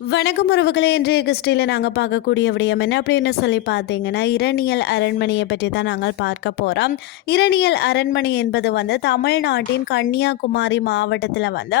வணக்கம் உறவுகளே. இன்றைய கிறிஸ்டியில் நாங்கள் பார்க்கக்கூடிய விடயம் என்ன அப்படின்னு சொல்லி பார்த்தீங்கன்னா இரணியல் அரண்மனையை பற்றி தான் நாங்கள் பார்க்க போகிறோம் இரணியல் அரண்மனை என்பது வந்து தமிழ்நாட்டின் கன்னியாகுமரி மாவட்டத்தில் வந்து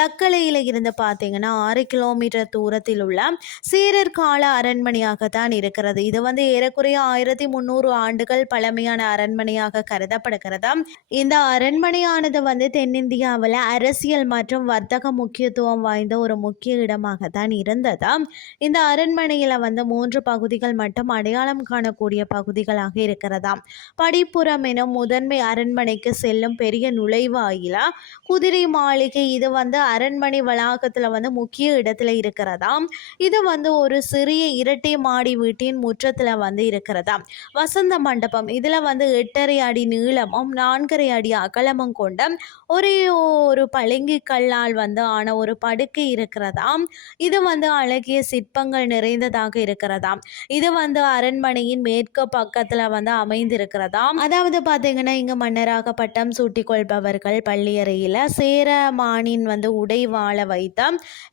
தக்கலையில் இருந்து பார்த்தீங்கன்னா ஆறு கிலோமீட்டர் தூரத்தில் உள்ள சீரர் கால அரண்மனையாகத்தான் இருக்கிறது. இது வந்து ஏறக்குறைய ஆயிரத்தி முந்நூறு ஆண்டுகள் பழமையான அரண்மனையாக கருதப்படுகிறது. இந்த அரண்மனையானது வந்து தென்னிந்தியாவில் அரசியல் மற்றும் வர்த்தக முக்கியத்துவம் வாய்ந்த ஒரு முக்கிய இடமாக தான் இருந்ததா? இந்த அரண்மனையில் வந்து மூன்று பகுதிகள் மட்டும் அடையாளம் காணக்கூடிய பகுதிகளாக இருக்கிறதாம். படிப்புறம் எனும் முதன்மை அரண்மனைக்கு செல்லும் பெரிய நுழைவாயிலா குதிரை மாளிகை இது வந்து அரண்மனை வளாகத்தில் வந்து முக்கிய இடத்துல இருக்கிறதாம். இது வந்து ஒரு சிறிய இரட்டை மாடி வீட்டின் முற்றத்தில் வந்து இருக்கிறதாம். வசந்த மண்டபம். இதில் வந்து எட்டரை அடி நீளமும் நான்கரை அடி அகலமும் கொண்ட ஒரே ஒரு பளிங்கு கல்லால் வந்து ஆன ஒரு படுக்கை இருக்கிறதாம். இது வந்து அழகிய சிற்பங்கள் நிறைந்ததாக இருக்கிறதாம். இது வந்து அரண்மனையின் மேற்கு பக்கத்தில் வந்து அமைந்திருக்கிறதாம். அதாவது பார்த்தீங்கன்னா இங்கே மன்னராக பட்டம் சூட்டி கொள்பவர்கள் பள்ளியறையில் சேரமானின் வந்து உடை வாழ வைத்த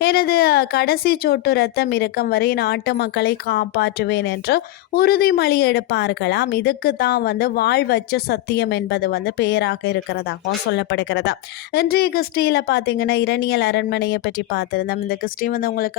எனது கடைசி சொட்டு ரத்தம் இருக்கும் வரை நாட்டு மக்களை காப்பாற்றுவேன் என்று உறுதிமொழி எடுப்பார்களாம். இதுக்கு தான் வந்து வாழ்வச்ச சத்தியம் என்பது வந்து பெயராக இருக்கிறதாகவும் சொல்லப்படுகிறதா இன்றைய கிறிஸ்டியில் பார்த்தீங்கன்னா இரணியல் அரண்மனையை பற்றி பார்த்துருந்தோம். இந்த கிறிஸ்டி வந்து உங்களுக்கு